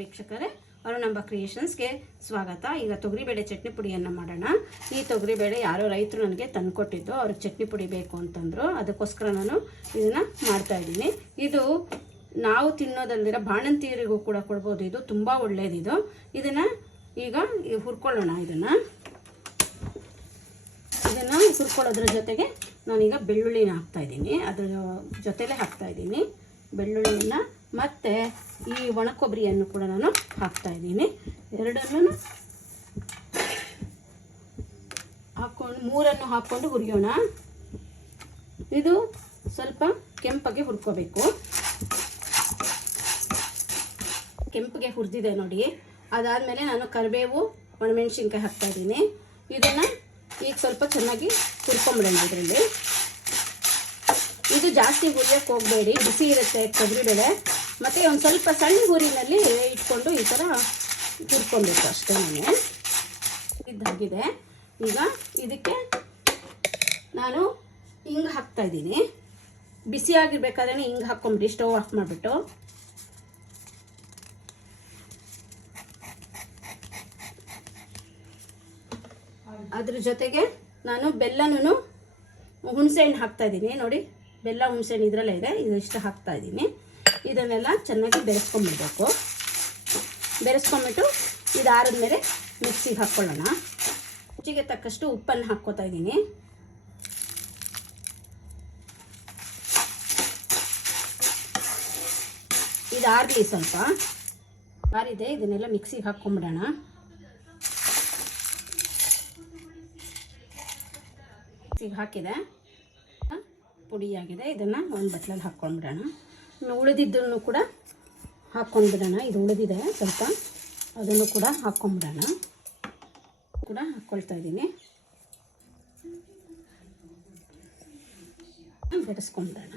ವೀಕ್ಷಕರೇ ಅರುಣಂಬ ಕ್ರಿಯೇಷನ್ಸ್ಗೆ ಸ್ವಾಗತ. ಈಗ ತೊಗರಿಬೇಳೆ ಚಟ್ನಿ ಪುಡಿಯನ್ನು ಮಾಡೋಣ. ಈ ತೊಗರಿಬೇಳೆ ಯಾರೋ ರೈತರು ನನಗೆ ತಂದುಕೊಟ್ಟಿದ್ದು, ಅವ್ರಿಗೆ ಚಟ್ನಿ ಪುಡಿ ಬೇಕು ಅಂತಂದರು. ಅದಕ್ಕೋಸ್ಕರ ನಾನು ಇದನ್ನು ಮಾಡ್ತಾ ಇದ್ದೀನಿ. ಇದು ನಾವು ತಿನ್ನೋದಲ್ದಿರ ಬಾಣಂತಿಯರಿಗೂ ಕೂಡ ಕೊಡ್ಬೋದು. ಇದು ತುಂಬ ಒಳ್ಳೆಯದಿದು ಇದನ್ನು ಈಗ ಹುರ್ಕೊಳ್ಳೋಣ ಇದನ್ನು. ಇದನ್ನು ಹುರ್ಕೊಳ್ಳೋದ್ರ ಜೊತೆಗೆ ನಾನೀಗ ಬೆಳ್ಳುಳ್ಳಿನ ಹಾಕ್ತಾಯಿದ್ದೀನಿ ಅದರ ಜೊತೆಲೇ ಹಾಕ್ತಾ ಇದ್ದೀನಿ. ಬೆಳ್ಳುಳ್ಳಿನ ಮತ್ತು ಈ ಒಣ ಕೊಬ್ಬರಿಯನ್ನು ಕೂಡ ನಾನು ಹಾಕ್ತಾ ಇದ್ದೀನಿ. ಎರಡನ್ನೂ ಹಾಕ್ಕೊಂಡು ಮೂರನ್ನು ಹಾಕ್ಕೊಂಡು ಹುರಿಯೋಣ. ಇದು ಸ್ವಲ್ಪ ಕೆಂಪಗೆ ಹುರ್ಕೋಬೇಕು. ಕೆಂಪಗೆ ಹುರಿದಿದೆ ನೋಡಿ. ಅದಾದಮೇಲೆ ನಾನು ಕರಿಬೇವು, ಒಣಮೆಣಸಿನ್ಕಾಯಿ ಹಾಕ್ತಾ ಇದ್ದೀನಿ. ಇದನ್ನು ಈಗ ಸ್ವಲ್ಪ ಚೆನ್ನಾಗಿ ಹುರ್ಕೊಂಬಿಡೋಣ ಇದರಲ್ಲಿ. ಇದು ಜಾಸ್ತಿ ಹುರಿಯಕ್ಕೆ ಹೋಗಬೇಡಿ, ಬಿಸಿ ಇರುತ್ತೆ ತೊಗರಿಬೇಳೆ ಮತ್ತು ಒಂದು ಸ್ವಲ್ಪ ಸಣ್ಣ ಹುರಿನಲ್ಲಿ ಇಟ್ಕೊಂಡು ಈ ಥರ ಹುರ್ಕೊಬೇಕು ಅಷ್ಟೇ ನಾನು. ಇದ್ದಾಗಿದೆ ಈಗ ಇದಕ್ಕೆ ನಾನು ಹಿಂಗೆ ಹಾಕ್ತಾ ಇದ್ದೀನಿ. ಬಿಸಿಯಾಗಿರ್ಬೇಕಾದ್ರೆ ಹಿಂಗೆ ಹಾಕ್ಕೊಂಬಿಡಿ ಸ್ಟವ್ ಆಫ್ ಮಾಡಿಬಿಟ್ಟು. ಅದ್ರ ಜೊತೆಗೆ ನಾನು ಬೆಲ್ಲನೂ ಹುಣಸೆಹಣ್ಣು ಹಾಕ್ತಾ ಇದ್ದೀನಿ, ನೋಡಿ. ಬೆಲ್ಲ ಹುಣಸೆಹಣ್ಣು ಇದರಲ್ಲೇ ಇದೆ. ಇದಿಷ್ಟು ಹಾಕ್ತಾ ಇದ್ದೀನಿ. ಇದನ್ನೆಲ್ಲ ಚೆನ್ನಾಗಿ ಬೆರೆಸ್ಕೊಂಬಿಡ್ಬೇಕು. ಬೆರೆಸ್ಕೊಂಬಿಟ್ಟು ಇದಾರದ ಮೇಲೆ ಮಿಕ್ಸಿಗೆ ಹಾಕ್ಕೊಳ್ಳೋಣ. ರುಚಿಗೆ ತಕ್ಕಷ್ಟು ಉಪ್ಪನ್ನು ಹಾಕ್ಕೋತಾ ಇದ್ದೀನಿ. ಇದಾರಲಿ ಸ್ವಲ್ಪ. ಆರಿದೆ, ಇದನ್ನೆಲ್ಲ ಮಿಕ್ಸಿಗೆ ಹಾಕ್ಕೊಂಬಿಡೋಣ. ಮಿಕ್ಸಿಗೆ ಹಾಕಿದೆ. ಪುಡಿಯಾಗಿದೆ. ಇದನ್ನು ಒಂದು ಬಟ್ಲಲ್ಲಿ ಹಾಕ್ಕೊಂಡ್ಬಿಡೋಣ ಉಳಿದಿದ್ದನ್ನು ಕೂಡ ಹಾಕ್ಕೊಂಡ್ಬಿಡೋಣ ಇದು ಉಳಿದಿದೆ. ಸ್ವಲ್ಪ ಅದನ್ನು ಕೂಡ ಹಾಕ್ಕೊಂಡ್ಬಿಡೋಣ ಕೂಡ ಹಾಕ್ಕೊಳ್ತಾ ಇದ್ದೀನಿ. ಬೆರೆಸ್ಕೊಂಡ್ಬಿಡೋಣ.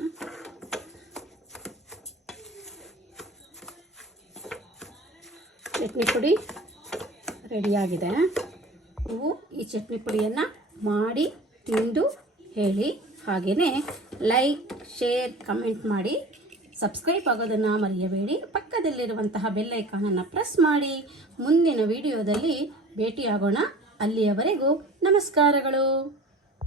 ಚಟ್ನಿ ಪುಡಿ ರೆಡಿಯಾಗಿದೆ. ನೀವು ಈ ಚಟ್ನಿ ಪುಡಿಯನ್ನು ಮಾಡಿ, ತಿಂದು, ಹೇಳಿ. ಹಾಗೆಯೇ ಲೈಕ್, ಶೇರ್, ಕಮೆಂಟ್ ಮಾಡಿ. ಸಬ್ಸ್ಕ್ರೈಬ್ ಆಗೋದನ್ನು ಮರೆಯಬೇಡಿ. ಪಕ್ಕದಲ್ಲಿರುವಂತಹ ಬೆಲ್ಲೈಕಾನನ್ನು ಪ್ರೆಸ್ ಮಾಡಿ. ಮುಂದಿನ ವಿಡಿಯೋದಲ್ಲಿ ಭೇಟಿಯಾಗೋಣ. ಅಲ್ಲಿಯವರೆಗೂ ನಮಸ್ಕಾರಗಳು.